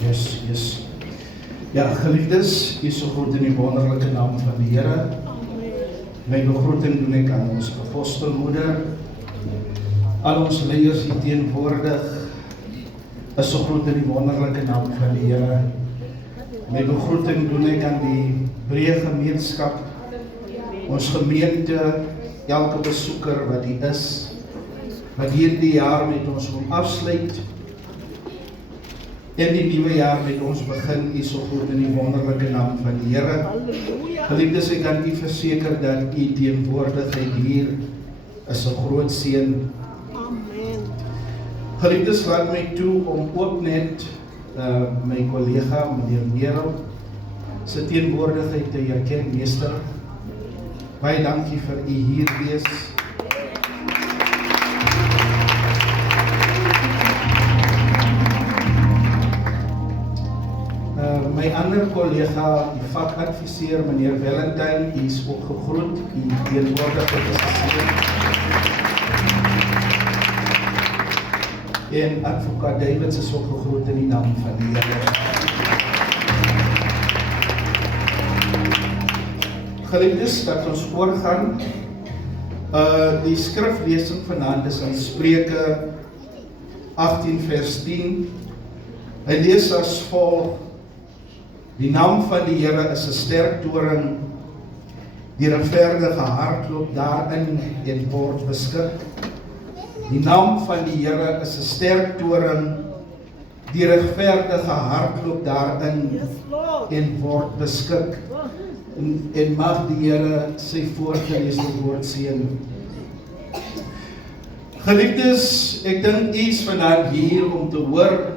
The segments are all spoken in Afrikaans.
Yes. Ja, geliefdes, U is so goed in die wonderlike naam van die Here. My begroeting doen ek aan ons apostelmoeder, al ons leiers hier teenwoordig, is so goed in die wonderlike naam van die Here. My begroeting doen ek aan die breë gemeenskap, ons gemeente, elke besoeker wat hier is, wat hierdie jaar met ons wil afsluit, en die nuwe jaar met ons begin, U so goed in die wonderlike naam van die Here. Geliefdes, ek kan U verseker dat U teenwoordigheid hier is 'n groot seën. Amen. Geliefdes, laat my toe om ook net my kollega, meneer Merel, se teenwoordigheid te erken, meester. Baie dankie vir U hier wees. My ander kollega, die vakadviseur, meneer Valentine, die is ook gegroet, die teenwoordigheid is geseën. En advokaat Davids is ook gegroet in die naam van die Here. Geliefdes, dat ons oorgaan, die skriflesing vanaand is in Spreuke 18 vers 10. Hy lees as volg: Die naam van die Here is 'n sterk toring, die regverdige hardloop daarin en word beskik. Die naam van die Here is 'n sterk toring, die regverdige hardloop daarin en word beskik. En mag die Here sy voorgelese woord seën. Geliefdes, ek dink U is vandag hier om te hoor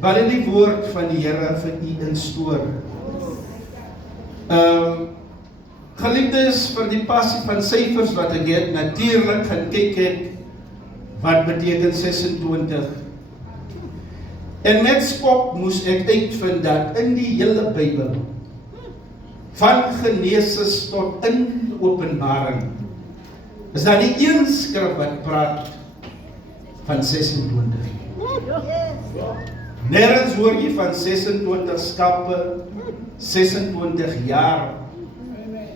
wat het die woord van die Here vir U instoor. Geliefdes, vir die passie van syfers wat ek het, natuurlik gaan kyk het, wat beteken 26. En met skok moes ek uitvind dat in die hele Bybel, van Genesis tot in Openbaring, is daar nie een skrif wat praat van 26. Nergens hoor jy van 26 skape, 26 jaar,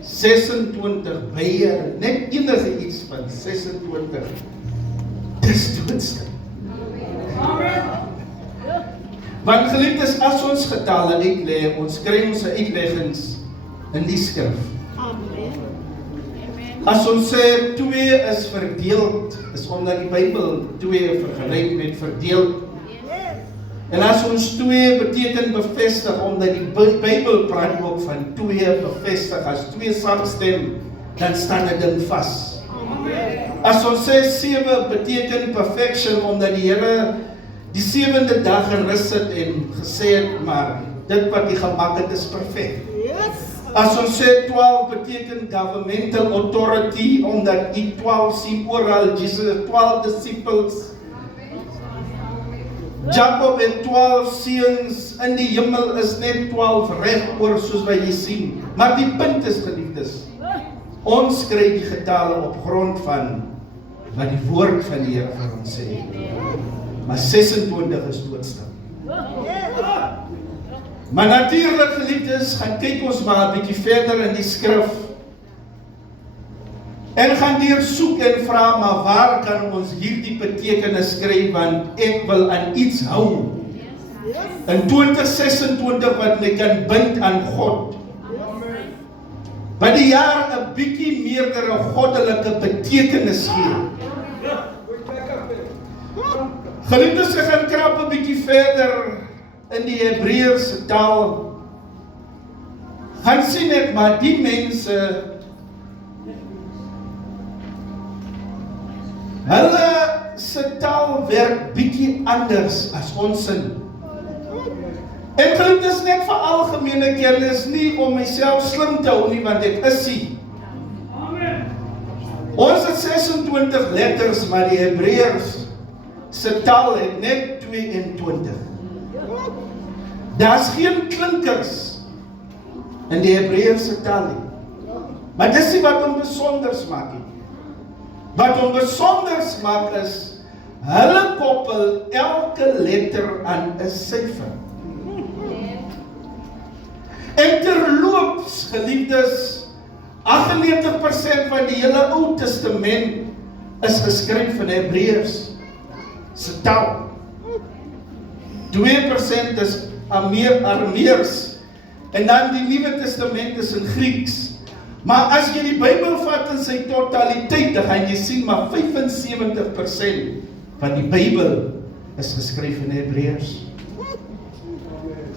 26 bye, net enige iets van 26. Dis doodstil. Want geliefdes, as ons getalle uitlê, ons kry ons uitleggings in die skrif. As ons sê 2 is verdeeld, is omdat die Bybel 2 vergelyk met verdeeld. En as ons 2 beteken bevestig, omdat die Bybel praat ook van 2 bevestig, as 2 saamstem, dan staan dit ding vas. As ons sê 7 beteken perfection, omdat die Here die 7de dag gerus het en gesê het, maar dit wat hy gemaak het is perfek. As ons sê 12 beteken governmental authority, omdat die 12 sien oral, Jesus 12 disciples, Jacob en 12 seuns in die hemel is net 12 reg oor soos wat jy sien. Maar die punt is, geliefdes, ons kry die getale op grond van wat die woord van die Here vir ons sê. Maar 26 is doodstil. Maar natuurlik, geliefdes, gaan kyk ons maar 'n bietjie verder in die skrif en gaan deursoek en vra, maar waar kan ons hierdie betekenis kry, want ek wil aan iets hou in 2026 wat my kan bind aan God, wat die jaar 'n bietjie meerdere goddelike betekenis gee. Geliefdes, ek gaan krap 'n bietjie verder in die Hebreëse taal, gaan sien ek maar die mense, hulle se taal werk bietjie anders as ons sin. En geliefdes, net vir algemene kennis, nie om myself slim te hou nie, want ek is nie. Ons het 26 letters, maar die Hebreërs se taal het net 22. Daar's geen klinkers in die Hebreëse taal nie. Maar dis nie wat hom besonders maak nie. Wat hom besonders maak is, hulle koppel elke letter aan 'n syfer. En terloops, geliefdes, 98% van die hele Ou Testament is geskryf in Hebreërs se taal. 2% is Arameers en dan die Nuwe Testament is in Grieks. Maar as jy die Bybel vat in sy totaliteit, dan gaan jy sien maar 75% van die Bybel is geskryf in Hebreërs.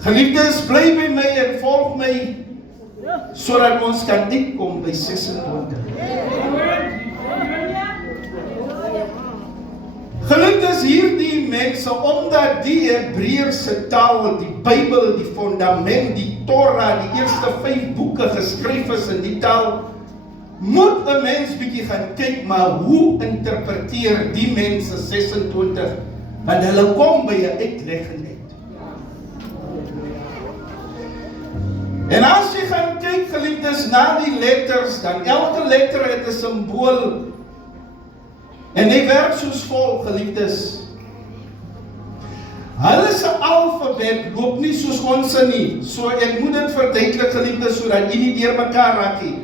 Geliefdes, bly by my en volg my sodat ons kan uitkom by 26. Geliefdes, hierdie mense, omdat die Hebreërse taal, die Bybel, die fondament, die Torah, die eerste 5 boeke geskryf is in die taal, moet 'n mens bietjie gaan kyk, maar hoe interpreteer die mense 26, want hulle kom by 'n uitlegging uit. En as jy gaan kyk, geliefdes, na die letters, dan elke letter het 'n simbool. En hy werk soos volg, geliefdes. Hulle se alfabet loop nie soos ons nie. So ek moet dit verduidelik, geliefdes, sodat jy nie deur mekaar raak nie.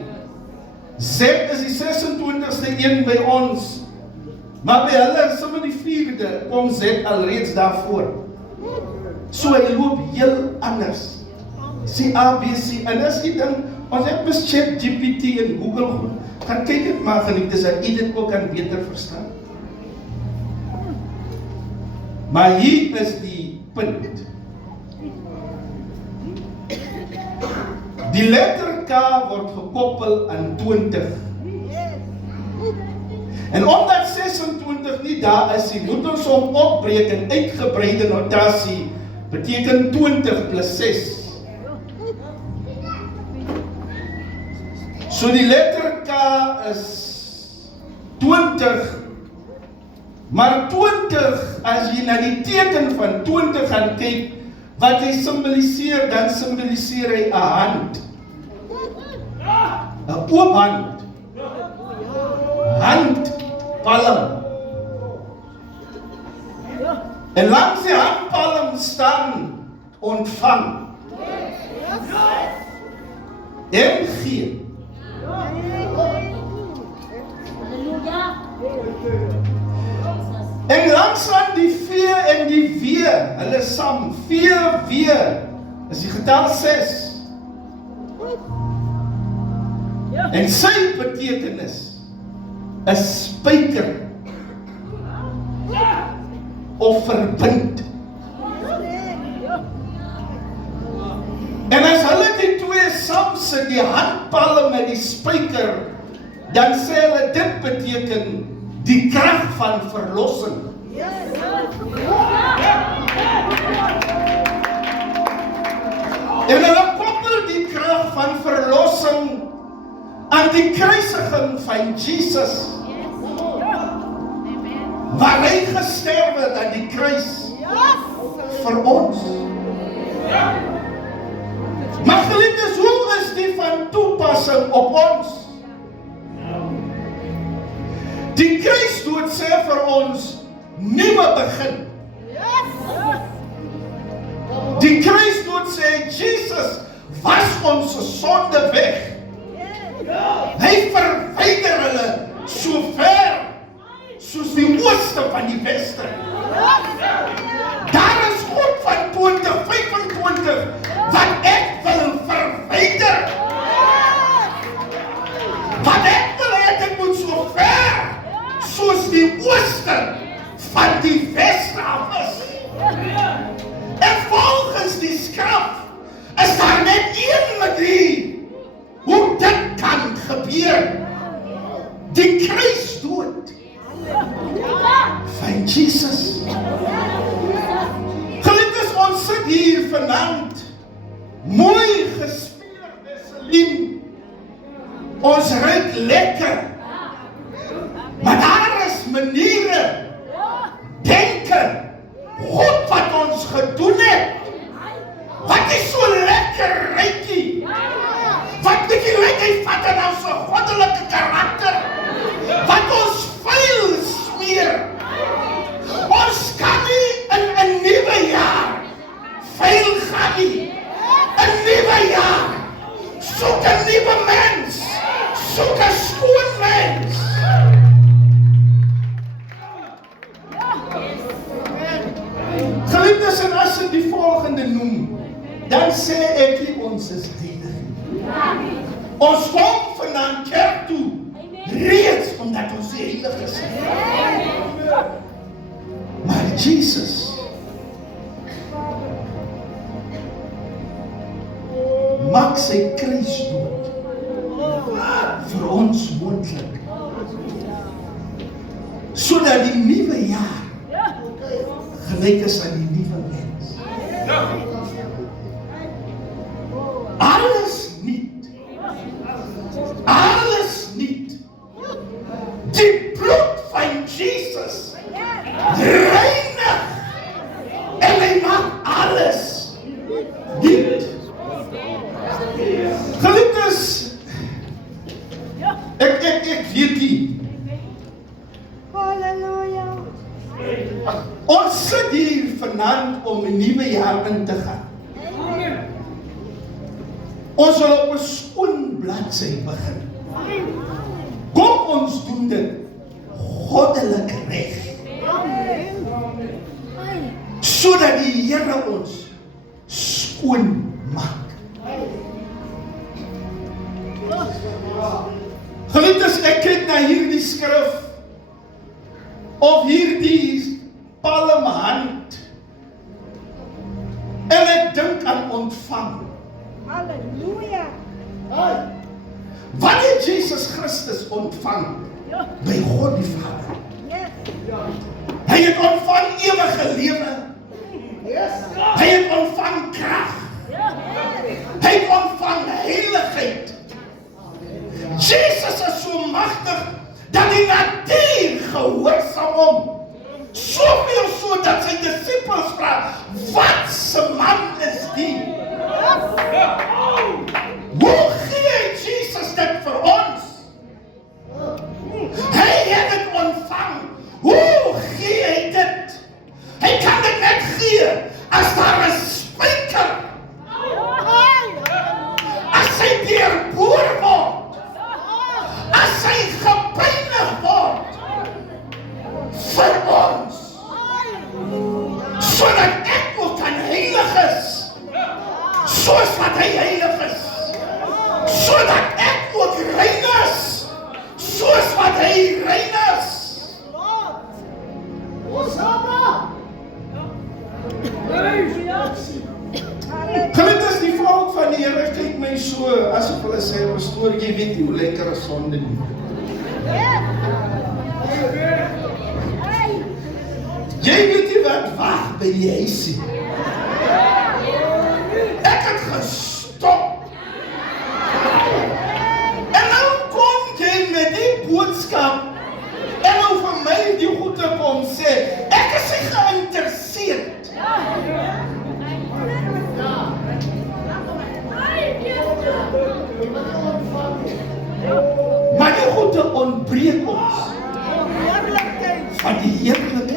Z is die 26ste een by ons. Maar by hulle, sommer die 4de, kom Z alreeds daarvoor. So hy loop heel anders. Sê A, B, C, en as jy dan, ons het mis ChatGPT en Google, gaan kyk het maar, geliefdes, dat jy dit ook kan beter verstaan. Maar hier is die punt. Die letter K word gekoppel aan 20. En omdat 26 nie daar is, moet ons hom opbreek in uitgebreide notasie, beteken 20 plus 6. So die letter K is 20, maar 20, as jy na die teken van 20 gaan kyk, wat hy symboliseer, dan symboliseer hy 'n hand. 'n oop hand. Handpalm. En langs die handpalm staan ontvang. En gee. En langs aan die V en die W, hulle saam, V is die getal 6. En sy betekenis is spyker of verbind. En as hulle die twee saam sit, die handpalm met die spyker, dan sê hulle dit beteken die krag van verlossing. En hulle koppel die krag van verlossing aan die kruisiging van Jesus. Waar hy gesterf het aan die kruis vir ons. Maar geliefdes, hoe is die van toepassing op ons? Die kruisdood sê vir ons nuwe begin. Die kruisdood sê Jesus was ons sonde weg. Hy verwyder hulle so ver soos die ooste van die weste. Daar is God van 2025 wat ek wil verwyder. Wat ek wil hê dit moet so ver soos die ooste van die weste af is. En volgens die skrif is daar net een manier hoe dit kan gebeur. Die kruisdood van Jesus. Geliefdes, ons sit hier vanaand, mooi gesmeer Vaseline. Ons ruik lekker. Maar daar is maniere, denke, God wat ons gedoen het, wat is so lekker ruikie, wat bietjie lyk hy vat in ons goddelike karakter, wat ons vuil smeer. Ons kan nie in 'n nuwe jaar vuil gaan nie. 'n nuwe jaar soek 'n nuwe mens. Soek 'n skoon mens. Geliefdes, en as ek die volgende noem, dan sê ek nie ons is heilig. Ons kom vanaand kerk toe, reeds omdat ons heilig is. Maar Jesus maak sy kruisdood vir ons moontlik, sodat die nuwe jaar gelyk is aan die nuwe mens. Alles niet. Die bloed van Jesus reinig en hy maak alles niet. Geliefdes, ek weet nie. Halleluja. Ons sit hier vanaand om 'n nuwe jaar in te gaan. Ons sal op 'n skoon bladsy begin. Kom ons doen dit goddelik reg. Sodat die Here ons skoon maak. Geliefdes, ek kyk na hierdie skrif of hierdie palmhand en ek dink aan ontvang. Halleluja. Wanneer Jesus Christus ontvang by God die Vader, hy het ontvang ewige lewe, hy het ontvang krag, hy het ontvang heiligheid. Jesus is so magtig dat die natuur gehoorsaam hom. Soveel so dat sy disippels vra, wat se man is die? Hoe gee Jesus dit vir ons? Hy het dit ontvang. Hoe gee hy dit? Hy kan dit net gee as daar 'n spyker, as hy deurboor word, as hy gepynig word vir ons, sodat ek ook kan heilig is, soos wat hy heilig is, sodat ek ook rein is, soos wat hy rein is. Geliefdes, die volk van die Here kyk my so, asof hulle sê, pastoor, jy weet nie hoe lekker is sonde nie. Jy weet nie wat wag by die huisie. Ek het gestop. En nou kom jy met die boodskap en nou vir my die goede kom sê, ek is nie geïnteresseerd. Maar die goede ontbreek ons van die heerlikheid.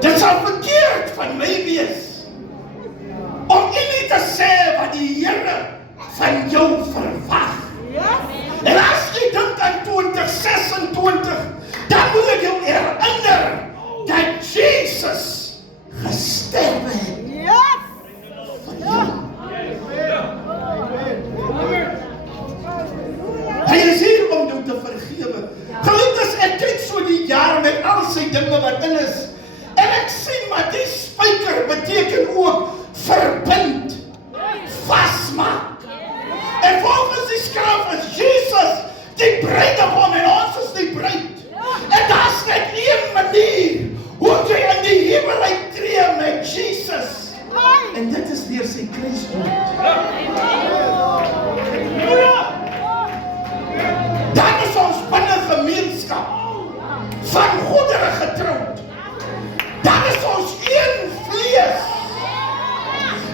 Dit sal verkeerd van my wees om nie te sê wat die Here van jou verwag. En as jy dink aan 2026, dan moet ek jou herinner dat Jesus gesterf het. Hy is hier om jou te vergewe. Geliefdes, ek kyk so die jaar met al sy dinge wat in is, en ek sien maar die spyker beteken ook verbind, vasmaak. En volgens die skrif is Jesus die bruidegom en ons is die bruid. En daar's net een manier hoe jy in die hemel uittreë met Jesus. En dit is deur sy kruisdood. Dan is ons binne gemeenskap van goedere getroud. Dan is ons een vlees.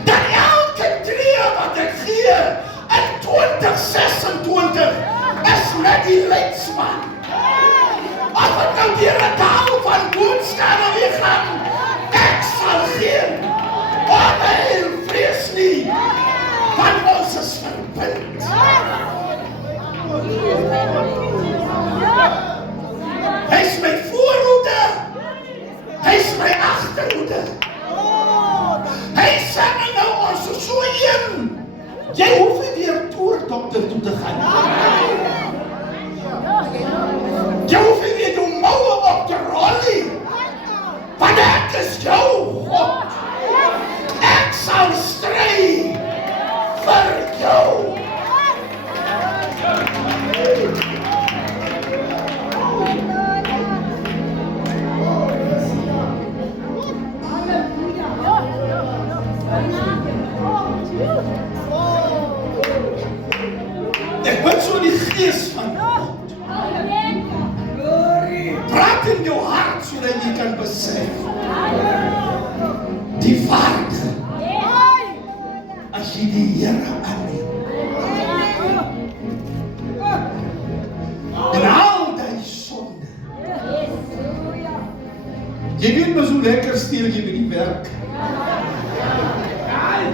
Dan elke tree wat ek gee in 2026 is met die leidsman. As ek nou deur 'n dal van doodskade weer gaan, ek sal geen onheil vrees nie. Jy hoef nie weer toerdokter toe te gaan. Jy hoef nie weer jou moue op te rol nie. Want ek is jou God. Ek sal stry vir jou. Ek word so die gees van God. Praat in jou hart sodat jy kan besef die waarde as jy die Here aanneem. En al die sonde. Jy weet maar so lekker steel jy by die werk.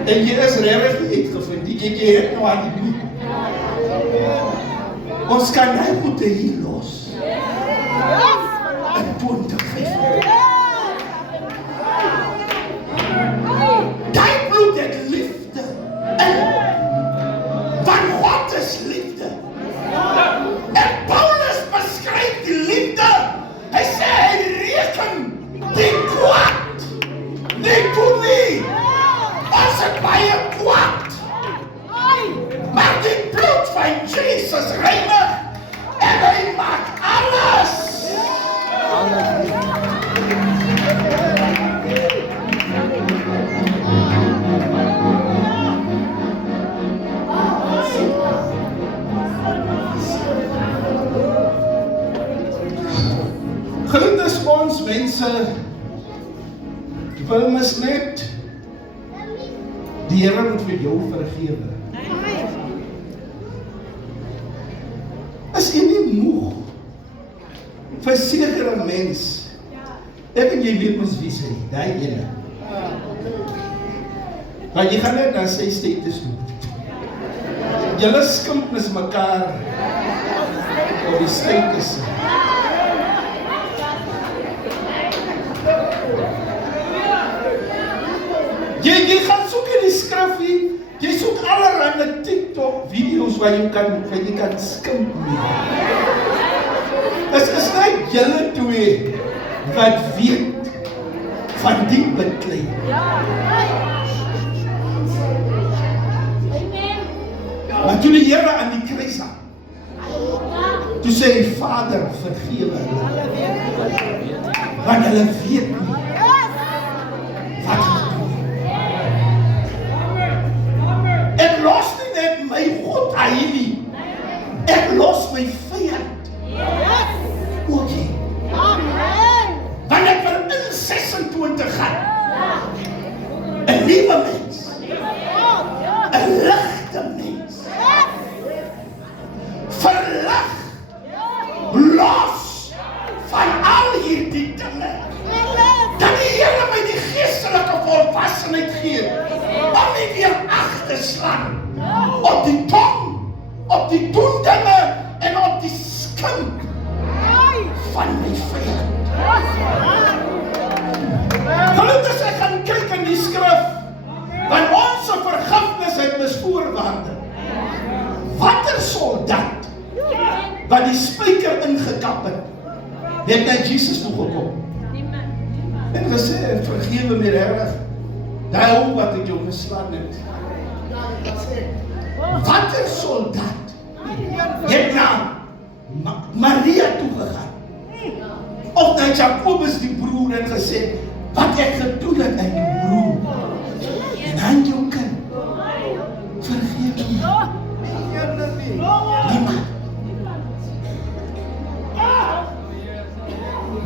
En jy is regtig uitgevind, jy het nou aan die bloed. Ons kan hy moet hier los. En 2025. Die bloed het liefde. Want God is liefde. En Paulus beskryf die liefde. Hy sê hy reken die kwaad. Nie doen nie. Ons het baie kwaad. Maar die bloed van Jesus reinig en hy maak alles. Geluk is ons mense wil mis net die Here moet vir jou vergewe. As jy nie moeg verseker 'n mens, ek en jy weet mos wie sê, die ene. Maar jy gaan net na sy status toe. Julle skimp mis mekaar op die status. Jy gaan soek in die skrifgie, jy soek allerhande TikTok video's waar jy kan skimp nie. Is net julle twee wat weet van die beklei. Maar toe die Here aan die kruis hang, toe sê die Vader vergewe hulle, want hulle weet nie wat hulle doen. Ek los nie net my God aan nie, ek los my vyand ook nie. Want ek wil in 26 gaan, 'n nuwe mens, 'n ligte mens, verlig, los van al hierdie dinge, dat die Here my die geestelike volwassenheid gee, om nie weer ag te slaan op die tong, op die doen dinge en op die skink van my vyand. Gelukkig ek gaan kyk in die skrif, want ons vergifnis het misvoorwaarde. Watter soldaat wat die spyker ingekap het na Jesus toe gekom en gesê, vergewe my regtig, daai ou wat ek jou geslaan het. Watter soldaat het na Maria toe gegaan, of na Jakobus die broer en gesê, wat ek gedoen het aan jou broer en aan jou kind, vergewe my. Niemand.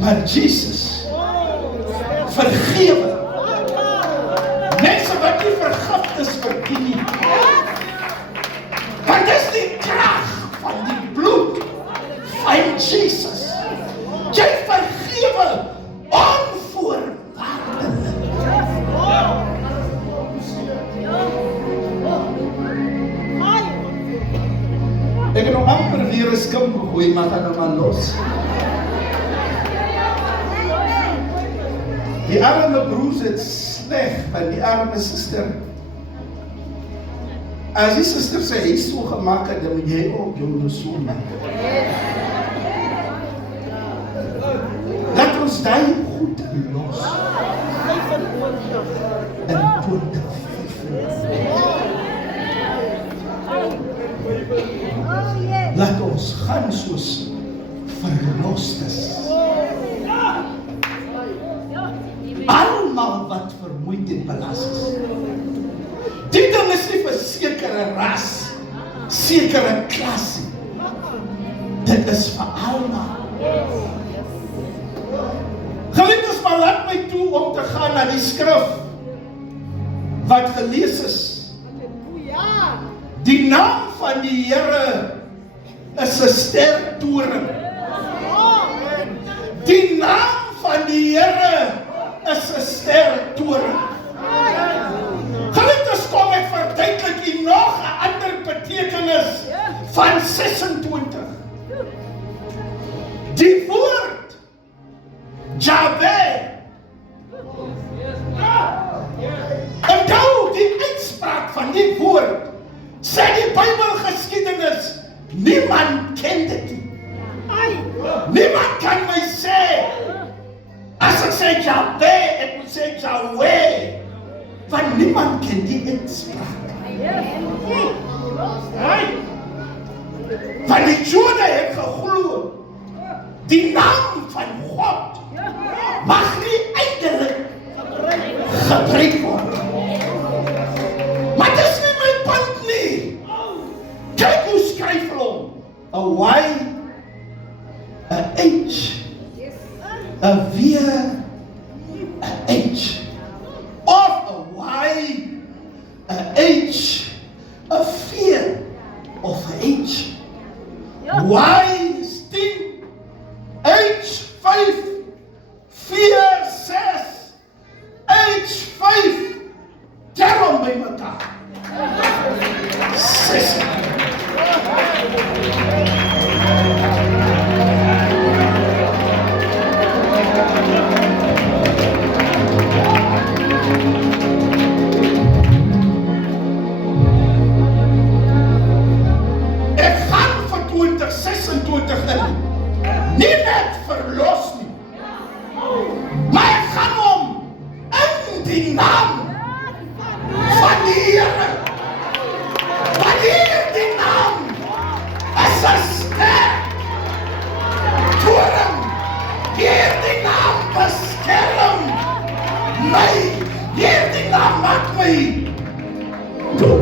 Maar Jesus vergewe mense wat nie vergifnis verdien nie. Want dis die krag van die bloed van Jesus. Jy vergewe onvoorwaardelik. Ek het nog amper weer 'n skimp gegooi, maar gaan nou maar los. Die arme broers het sleg van die arme suster. As die suster sê, hy is so gemaak het, dan moet jy ook jou so maak. Laat ons die goed los. In 2015. Laat ons gaan soos verlostes. Almal wat vermoeid en belas is. Die ding is nie vir sekere ras, sekere klas nie. Dit is vir almal. Geliefdes, maar laat my toe om te gaan na die skrif wat gelees is. Die naam van die Here is 'n sterk toring. Die naam van die Here is 'n sterk toring. Geliefdes, kom ek verduidelik hier nog 'n ander betekenis van 26. Die woord Jahwe. Onthou die uitspraak van die woord. Sê die Bybelgeskiedenis, niemand ken dit nie. Niemand kan my sê, as ek sê Jahwe, ek moet sê Jahwe, want niemand ken die uitspraak. Want die Jode het geglo, die naam van God mag nie eindelijk gebruik word. Maar dit is nie my punt nie. Kyk hoe skryf hulle hom. A Y, a H, a V, a H. Of a Y, a H, a V, of a H. Y is 10, H 5, 4, 6, H 5, daarom by mekaar. 6. Ek gaan vir 2026 in. Nie net verlos nie, maar ek gaan hom in die naam van die Here. Wanneer die naam is 'n sterk toring, hierdie naam beskerm my, hierdie naam maak my toe.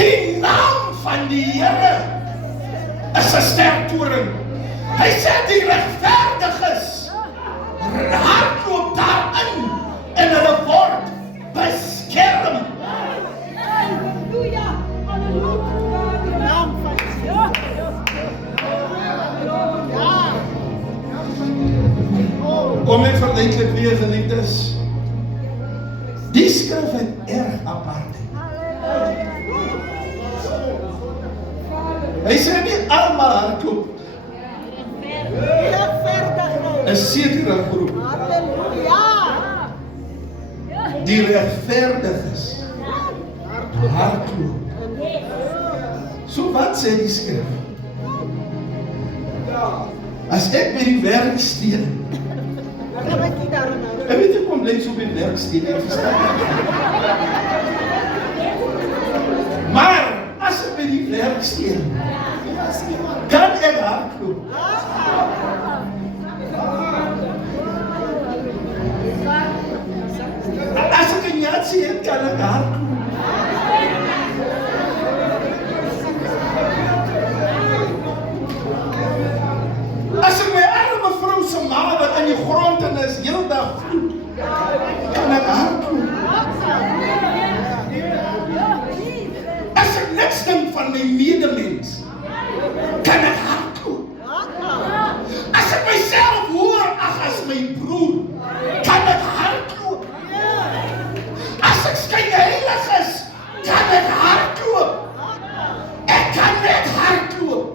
Die naam van die Here is 'n sterk toring. Hy sê die regverdiges hardloop daarin en hulle word beskerm. Halleluja, halleluja, die naam van die Here. Kom ek verduidelik weer, geliefdes. Die skrif het erg apart. Hy sê nie almal hardloop. 'n sekere groep. Die regverdiges hardloop. So wat sê die skrif? As ek by die werk steel, ek weet ek kom bly so by die werk steel, ek verstaan. Maar as ek by die werk steel, kan ek hardloop. As ek 'n jatsie het, kan ek hardloop. As ek my arme vrou se ma wat in die grond en is heel dag vloed, kan ek hardloop. As ek niks dink van my medemens, kan ek hardloop. As ek myself hoor as my broer, kan ek hardloop. As ek skyn heilig is, kan ek hardloop. Ek kan net hardloop.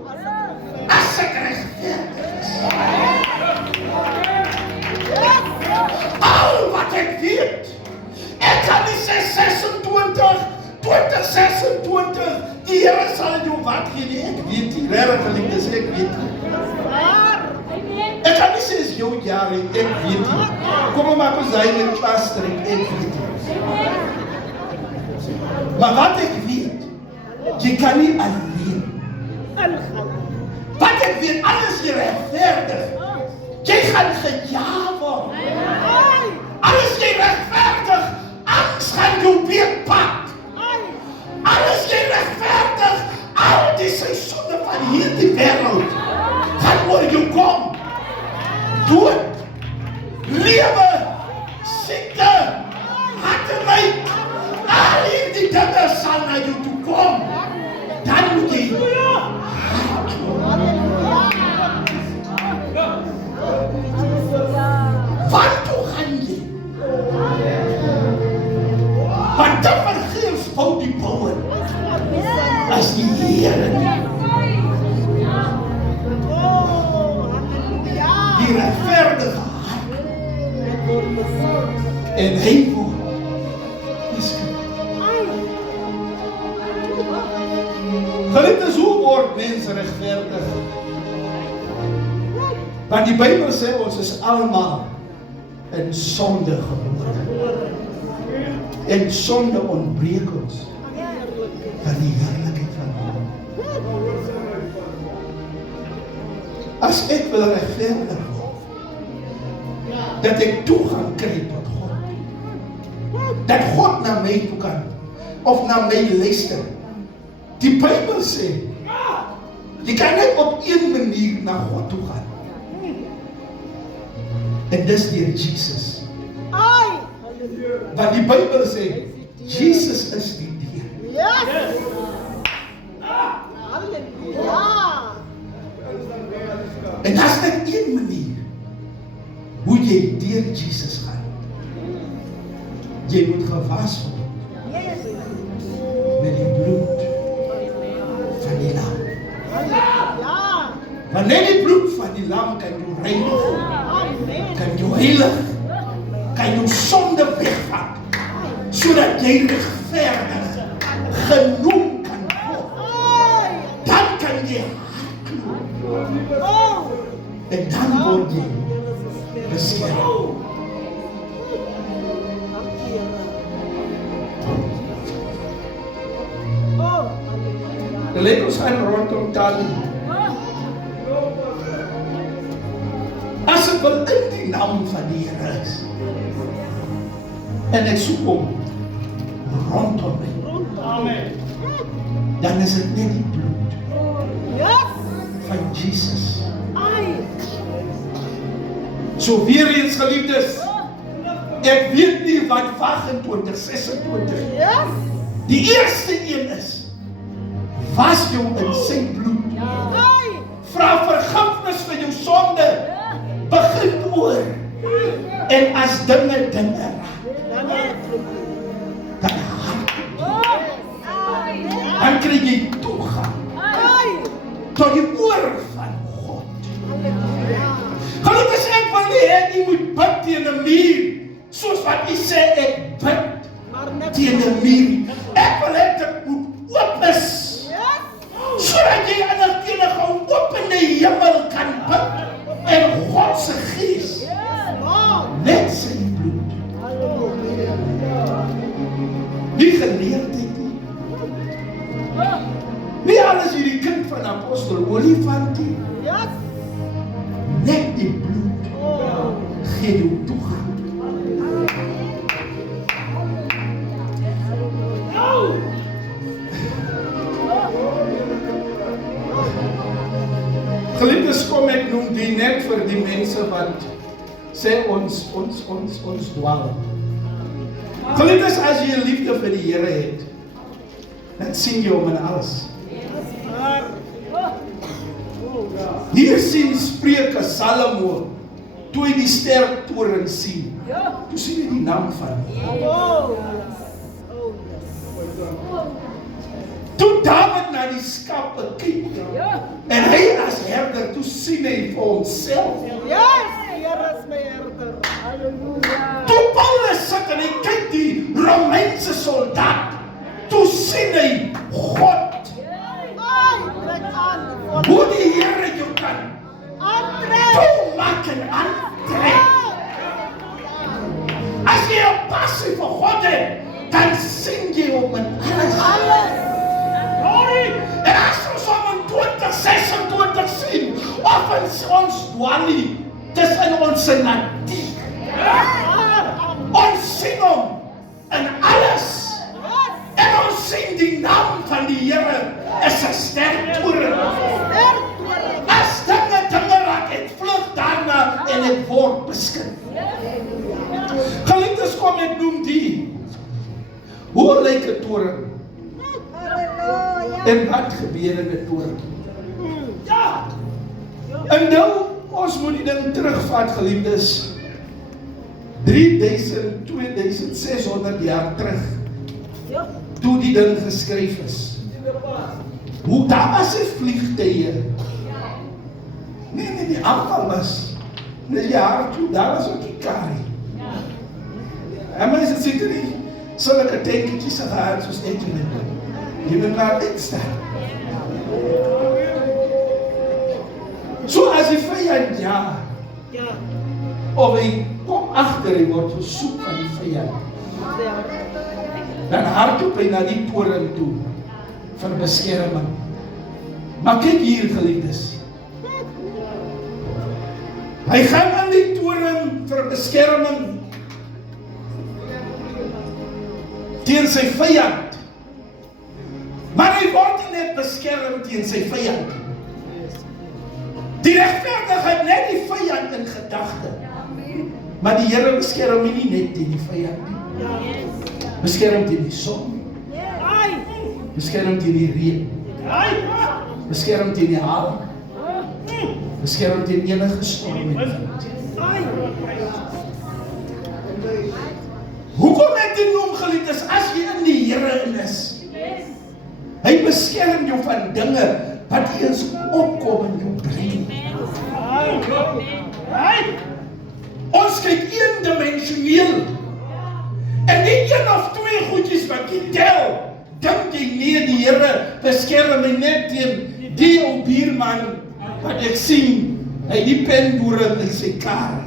26, die Here sal jou wat gee nie, ek weet nie, regtig geliefdes, ek weet nie. Ek kan nie sê is jou jaar nie, ek weet nie. Kom maar ons hy in klas trek, ek weet nie. Maar wat ek weet, jy kan nie alleen. Wat ek weet, alles jy regverdig. Jy gaan gejaag word. Alles jy regverdig, angs gaan jou beetpak. Alles jy regverdig, al die seisoene van hierdie wêreld gaan oor jou kom. Dood, lewe, siekte, harteleid, al hierdie dinge sal na jou toe kom. Dan moet jy wat toe gaan jy? Want te vergeefs bou die bouwer as die Here nie. Die regverdige hart en hy word beskik. Geliefdes, hoe word mense regverdig? Want die Bybel sê ons is almal in sonde gebore. En sonde ontbreek ons van die heerlikheid van God. As ek wil regverdig word, dat ek toegang kry tot God, dat God na my toe kan, of na my luister. Die Bybel sê, jy kan net op een manier na God toe gaan. En dis deur Jesus. Want die Bybel sê, Jesus is die deur. En as dit een manier, hoe jy deur Jesus gaan. Jy moet gewas word met die bloed van die lam. Want net die bloed van die lam kan jou reinig, kan jou heilig, kan jou sonde wegvat, sodat jy regverdig genoem kan word. Dan kan jy hardloop. En dan word jy beskerm. Let ons gaan rondom talen. As ek wil in die naam van die Here is, en ek soek hom rondom my, dan is dit net die bloed van Jesus. So weer eens geliefdes, ek weet nie wat wag in 2026. Die eerste een is, was jou in sy bloed. Vra vergifnis vir jou sonde. Begin oor. En as dinge raak, dan kry jy toegang tot die oor van God. Gelukkig ek wil nie hê jy moet bid teen 'n muur, soos wat jy sê ek bid teen 'n muur. Ek wil hê dit moet oop is, sodat jy in 'n geopende hemel kan bid en God se gees net sy bloed. Nie geleerdheid nie. Nie alles hierdie kind van apostel Olifant nie. Net die bloed gee jou toegang. Geliefdes, kom ek noem die net vir die mense wat sê ons dwaal. Geliefdes, as jy 'n liefde vir die Here het, dan sien jy hom in alles. Hier sien Spreuke Salomo, toe hy die sterktoren sien, toe sien hy die naam van God. Toe David na die skape kyk, en hy as herder, toe sien hy vir homself. Toe Paulus sit en hy kyk die Romeinse soldaat, toe sien hy God. Hoe die Here jou kan toemaak en aantrek. As jy 'n passie vir God het, dan sien jy hom in alles. Glory! En as ons hom in 2026 sien, of ons dwaal nie, dis in ons natuur. Ons sien hom in alles. En ons sien die naam van die Here is 'n sterk toren. As dinge raak, het vlug daarna en het word beskik. Geliefdes, kom ek noem die. Hoe lyk 'n toren? En wat gebeur in 'n toren? Ja! En nou, ons moet die ding terugvat, geliefdes. 2600 jaar terug, toe die ding geskryf is. Hoe daar was die vliegtuie. Nee, die aanval was. Die jaar toe, daar was ook die kari. En mense het seker nie sulke tekentjies gehad soos net jy moet maar uitstaan. So as die vyand ja, of hy kom agter, hy word versoek van die vyand, dan hardloop hy na die toren toe vir beskerming. Maar kyk hier, geliefdes. Hy gaan aan die toren vir beskerming teen sy vyand. Maar hy word nie net beskerm teen sy vyand. Die regverdige het net die vyand in gedagte. Maar die Here beskerm nie net teen die vyand nie. Beskerm teen die son. Beskerm teen die reën. Beskerm teen die haal. Beskerm teen enige storm en wind. Hoekom het dit noem, geliefdes, as jy in die Here in is? Hy beskerm jou van dinge wat eens opkom in jou brein. Ons kyk eendimensioneel. En nie een of twee goedjies wat jy tel. Dink jy nie die Here beskerm my net teen die ou buurman wat ek sien, hy die pen boere in sy kar.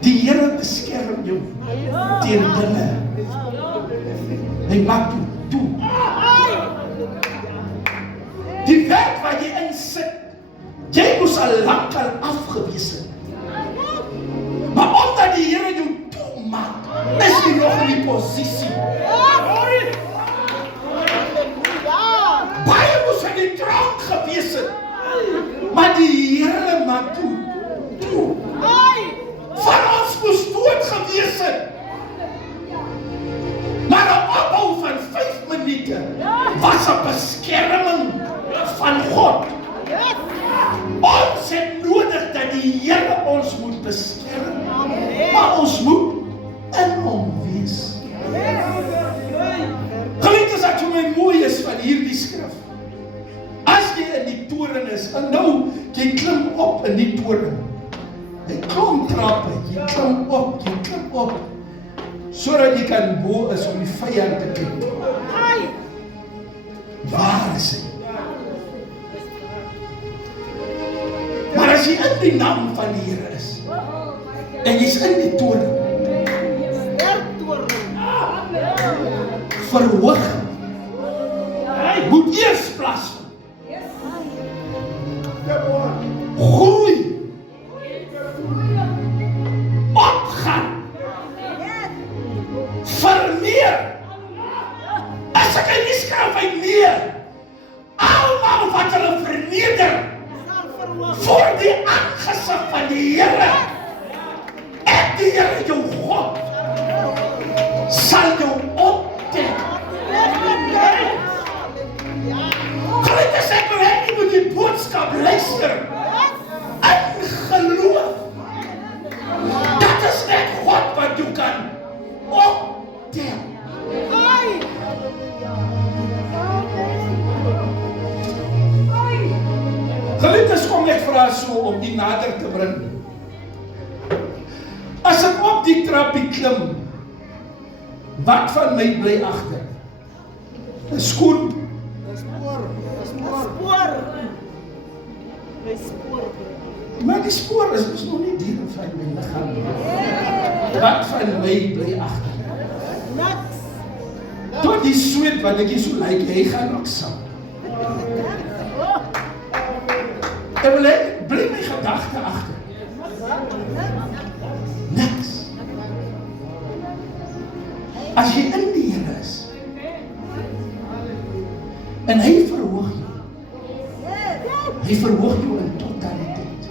Die Here beskerm jou teen dinge. Hy maak jou toe. Die werk waar jy in sit, jy moes al lang afgewees het. Maar omdat die Here jou toe maak, is jy nog in die posisie. Baie moes in die tronk gewees het, maar die Here maak toe. Van ons moes dood gewees het. Maar 'n ophou van 5 minute was 'n beskerming van God. Ons het nodig dat die Here ons moet beskerm. Maar ons moet in hom wees. Geliefdes, wat vir my mooi is van hierdie skrif. As jy in die toren is, en nou, jy klim op in die toren. Jy klim trappe, jy klim op, sodat jy kan bo is om die vyand te kyk. Waar is hy? Maar as jy in die naam van die Here is, en jy's in die toren, verhooging moet eers plaasvind. Groei, opgaan, vermeer. As ek in die skrif uitneer, almal wat hulle verneder voor die aangesig van die Here, en die Here jou God sal jou optel. Geliefdes, ek wil hê jy moet die boodskap luister in geloof. Dat is net God wat jou kan optel. Geliefdes, kom ek vra so om die nader te bring. As ek op die trappie klim, Wat van my bly agter? 'n skoen. Maar die spoor is mos nog nie deel van my liggaam nie. Wat van my bly agter? Tot die sweet wat ek hier so lyk, hy gaan ook sap. En bly my gedagte agter. Niks. As jy in die Here is, en hy verhoog jou. Hy verhoog jou in totaliteit.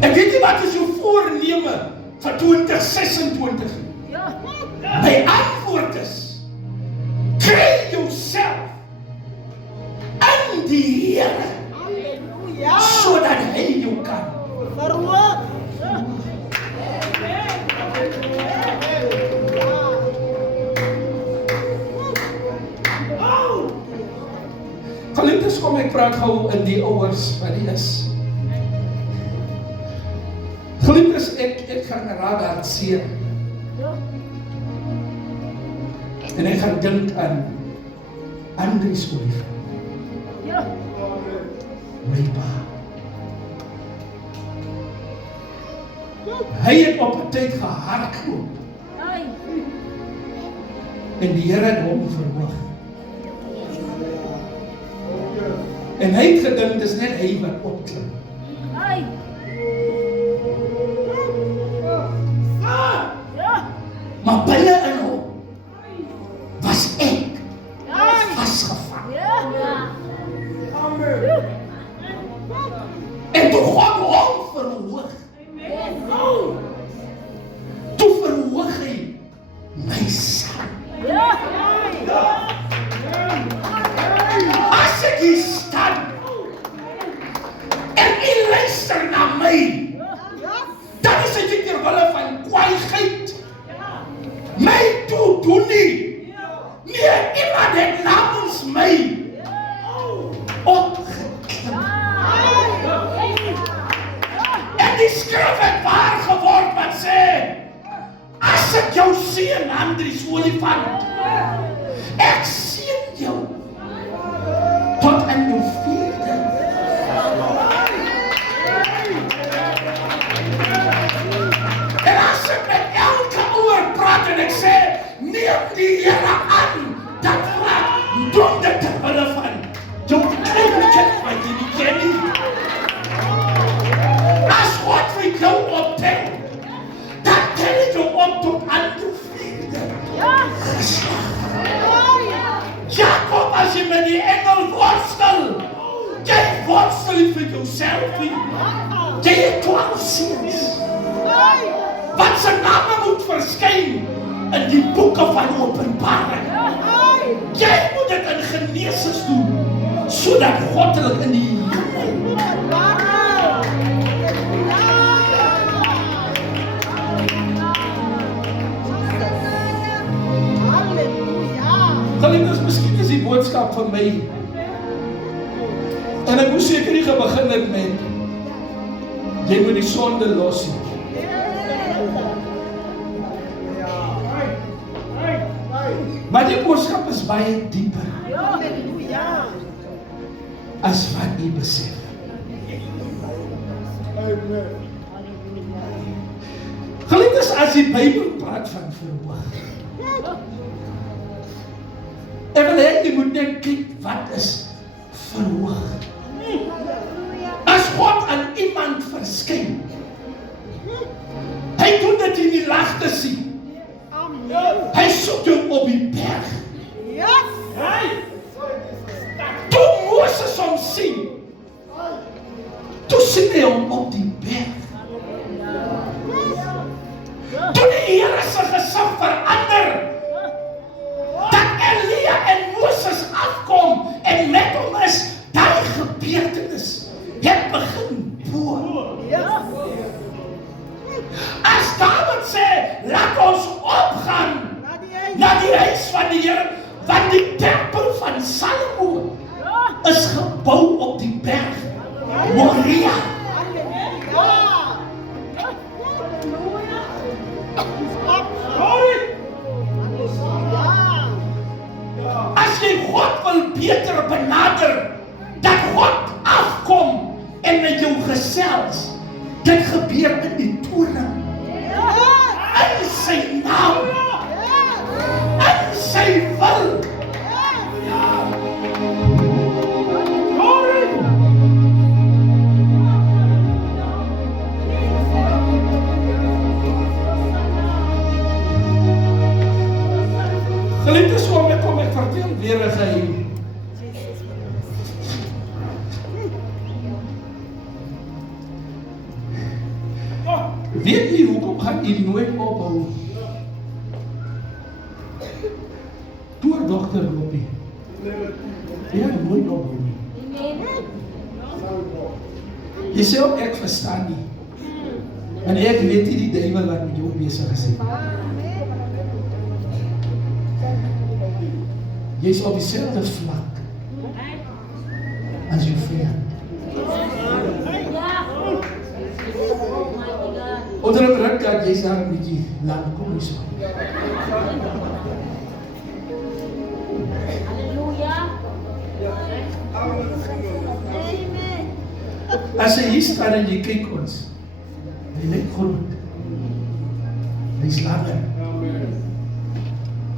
En weet jy wat is jou voorneme vir 2026? My antwoord is, kry jouself in die Here, sodat hy jou kan verhoog. Geliefdes, kom ek praat gou in die ouers wat die is. Geliefdes, ek gaan raad hartseer. En ek gaan dink aan Andries Oliver. My pa. Hy het op 'n tyd gehardloop. En die Here het hom verhoog. En hy het gedink, dis net hy wat opklim. Maar binne in hom was ek vasgevang. En toe God hom verhoog, toe verhoog hy my son. As ek hier staan en jy luister na my, dan is dit nie terwille van kwaaiheid. My toe doen nie. Nee, iemand het namens my opgeklim. En die skrif het waar geword wat sê, as ek jou seën, Andries Olifant, ek seën jou tot in jou 4de. En as ek met elke ouer praat en ek sê, neem die Here aan, dan vraag, doen dit terwille van jou kleine kind wat jy nie ken nie. As God vir jou optel, dan tel jy jou op tot aan jou 4de geslag. Jacob, as jy met die engel worstel, jy worstel vir jouself nie. Jy het 12 seuns. Wat se name moet verskyn in die boeke van Openbaring. Jy moet dit in Genesis doen, sodat God dit in die hemel. Geliefdes, miskien is die boodskap van my. En ek moes seker nie begin het met, jy moet die sonde los nie. Maar die boodskap is baie dieper as wat jy besef. Geliefdes, as die Bybel praat van verhoog, ek wil hê jy moet net kyk wat is verhoog. As God aan iemand verskyn, hy doen dit in die lagte sien. Hy soek jou op die berg. Toe Moses hom sien, toe sien hy hom op die berg. Toe die Here se gesig verander, dat Elia en Moses afkom en met hom is, daai gebeurtenis het begin boor. As David sê, laat ons opgaan na die huis van die Here, want die tempel van Salomo is gebou op die berg Moria. beter benader, dat God afkom en met jou gesels. Dit gebeur in die toring. In sy naam. In sy wil. Geliefdes, kom ek vertel weer 'n geheim. Weet jy hoekom gaan jy nooit ophou? Toerdogter Roppie. Jy gaan nooit ophou nie. Jy sê ook ek verstaan nie. En ek weet nie die duiwel wat met jou besig is. Jy is op dieselfde vlak as jou vyand. Onder 'n ruk dat jy daar 'n bietjie laat kom is. Halleluja. As hy hier staan en jy kyk ons, hy lyk groot. Hy is langer.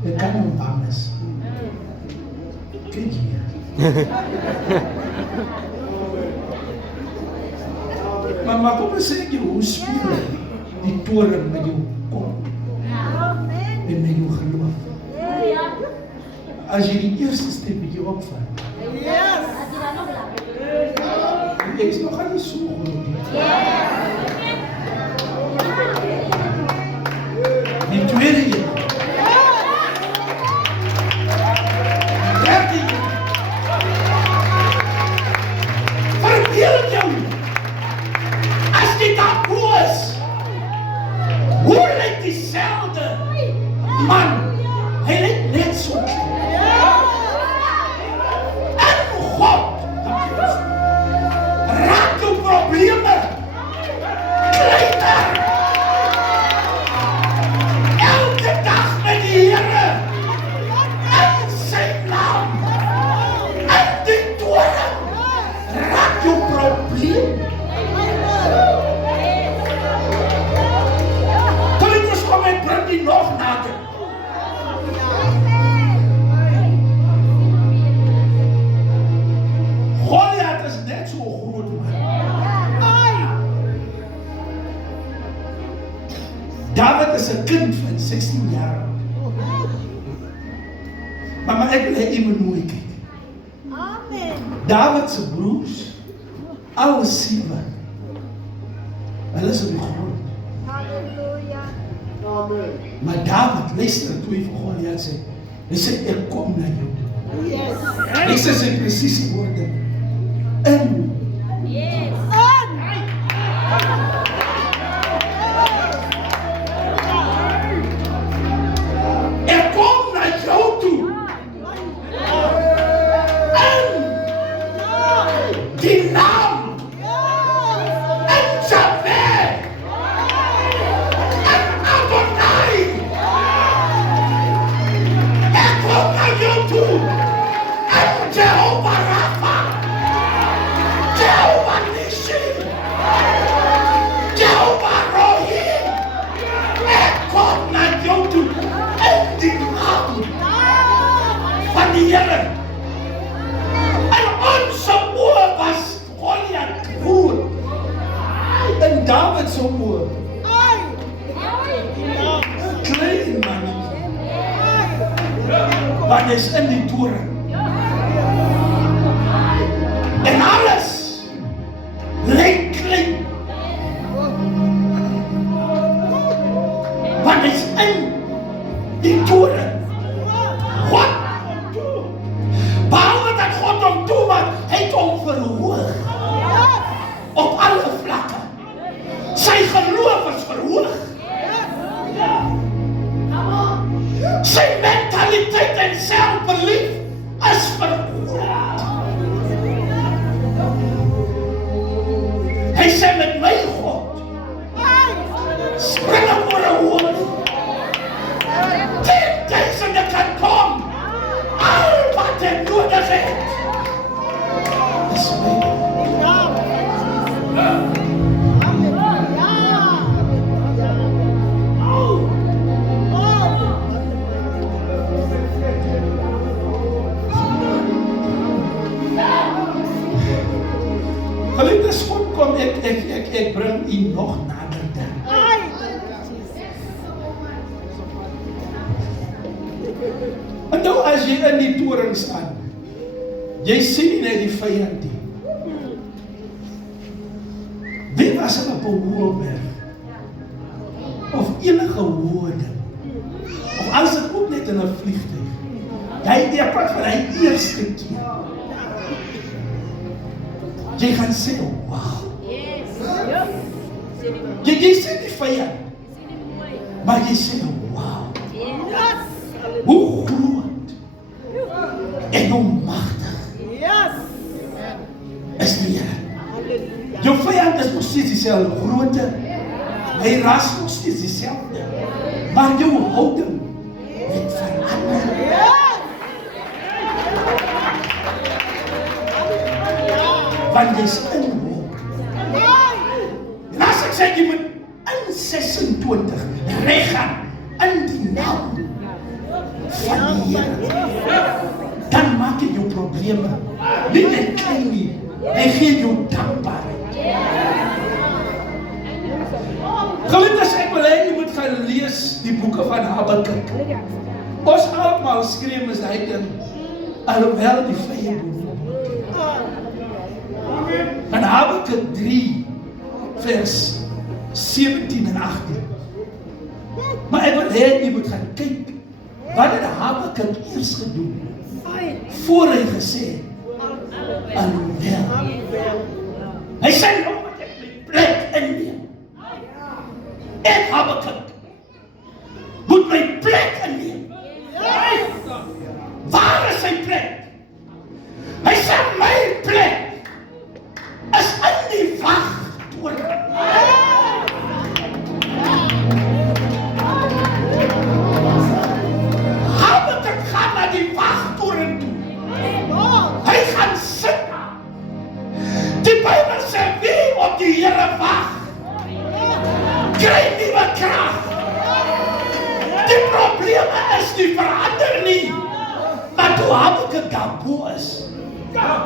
Hy kan hom bang is. Kyk hier. Maar kom ons sê jy, hoe speel die toring met jou kom en met jou geloof. As jy die eerste stap met jou opvat, jy is nog aan die so groot. Die tweede een, derde een, verbeel jou, as jy daar boos, hoe lyk dieselfde man, hy lyk net so en God raak jou probleme kleiner. Elke dag met die Here in sy naam, in die toring raak jou probleem. Geliefdes, kom ek bring die nog nader. Goliath is net so groot man. David is 'n kind van 16 jaar. Maar ek wil hê jy moet mooi kyk. David se broers, al 7, hulle is groot. Maar David, luister toe hy vir Goliath sê, hy sê ek kom na jou toe. Ek sê sy presiese woorde. In. Ek kom na jou toe. In. Die naam. In Jahweh. In Adonai. Ek kom na jou toe. In Jehovah Rapha. Jehovah Nissi. Jehovah Rohi. Ek kom na jou toe. In die naam van die Here. En onze oor was Goliath groot. En David se oor. Klein mannetjie. Want hy is in die toring. En alles lyk klein. Want hy is in die toring. God behalwe dat God hom toe maak, hy het hom verhoog. Op alle vlakke. Sy geloof is verhoog. Sy mentaliteit en selfbelief is verhoog. Hy sê met my God, spring op oor 'n hoop. 10.000 kan kom. Al wat hy nodig het, nog naderde. Ai. En nou as jy in die toring staan, jy sien nie net die vyand nie. Wie was hulle op 'n hoë berg? Of enige hoë ding? Of alles het ook net in 'n vliegtuig? Jy die apart van die eerste keer. Jy gaan sê, wow. Jy sê die vyand, maar jy sê, wow. Hoe groot en hoe magtig is die Here. Jou vyand is nog steeds dieselfde grootte, hy ras nog steeds dieselfde, maar jou houding het verander. Want jy is in hom. En as ek sê jy moet in 26 reg gaan in die naam van die Here, dan maak jy jou probleme nie net klein nie, hy gee jou dankbaarheid. Geliefdes, ek wil hê jy moet gaan lees die boeke van Habakuk. Ons almal skree misleiding, alhoewel die vrye boek. En Habakuk 3 vers 17 en 18. Maar ek wil hê jy moet gaan kyk, wat het Habakuk eers gedoen? Voor hy gesê het, alhoewel. Hy sê, nou moet ek my plek inneem. Ek Habakuk moet my plek inneem. Waar is sy plek? Hy sê, my plek is in die wagtoren. Habakuk gaan na die wagtoren toe. Hy gaan sit. Die Bybel sê, wie op die Here wag, kry nuwe krag. Die probleme is nie verander nie. Maar toe Habakuk daarbo is,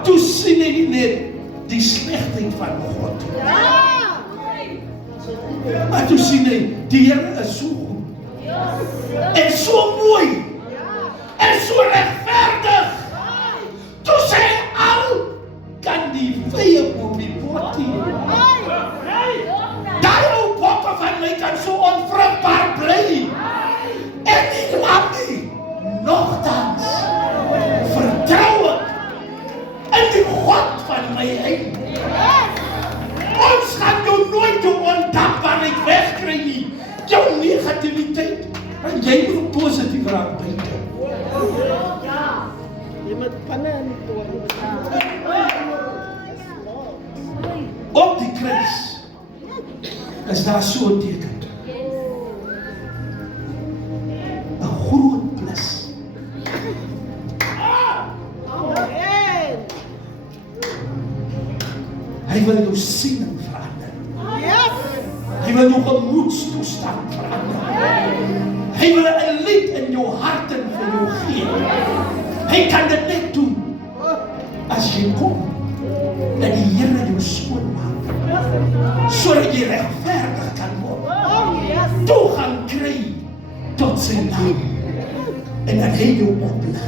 toe sien hy nie net die slegheid van God. Maar toe sien hy, die Here is so goed. En so mooi. En so regverdig. Toe sê hy, al kan die vyeboom nie word nie. Daai ou bokke van my kan so onvrugbaar bly. En die lam nie. Nogtans vertrou ek in die God van my huis. Ons gaan jou nooit jou ondankbaarheid wegkry nie. Jou negativiteit. En jy moet positief raak buite. Jy moet panne in die toren. Op die kruis is daar so 'n teken. 'n groot plus. Hy wil jou siening verander. Hy wil jou gemoedstoestand verander. Hy wil 'n lied in jou hart en vir jou gee. Hy kan dit net doen as jy kom dat die Here jou skoonmaak, sodat jy regverdig kan word, toegang kry tot sy naam, en dat hy jou oplig,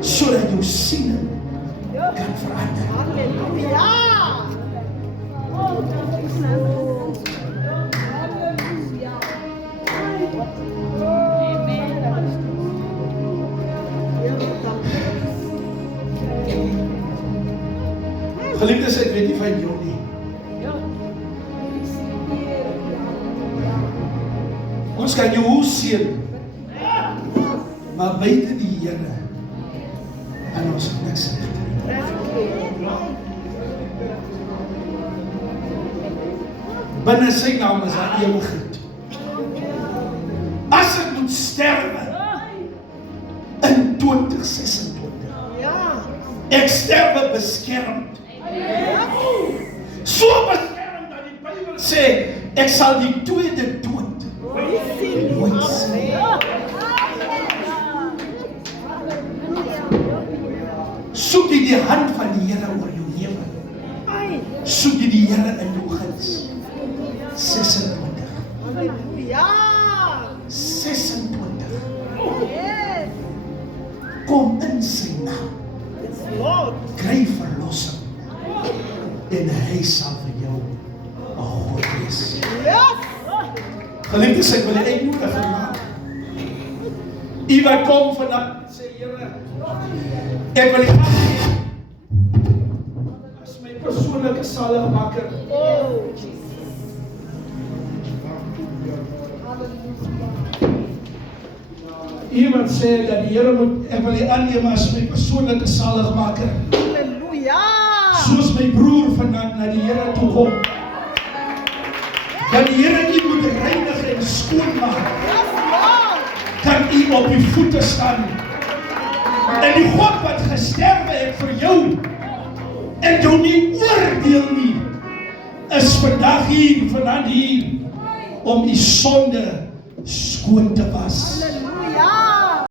sodat jou siening kan verander. Geliefdes, ek weet nie van jou nie. Ons kan jou hoe seën, maar buite die Here en ons het niks in dit. Binne sy naam is daar ewigheid. As ek moet sterwe in 2026, ek sterwe beskermd. So beskermd dat die Bybel sê, ek sal die tweede dood nooit sien. Soek jy die hand van die Here oor jou lewe. Soek jy die Here in jou guns. 26. Yes. Kom in sy naam. Yes, Lord. Kry verlossing. En hy sal vir jou 'n God wees. Yes. Geliefdes, ek wil die uitnodig maak. U wat kom vanaf sê Here, ek wil U as my persoonlike saligmaker. Oh, Jesus. Iemand sê dat die Here moet, ek wil U aanneem as my persoonlike saligmaker. Halleluja. Soos my broer vanaand na die Here toe kom. Dat die Here U moet reinig en skoonmaak. Yes, Lord. Kan U op U voete staan. En die God wat gesterwe het vir jou en jou nie oordeel nie, is vandag hier, vanaand hier, om U sonde skoon te was.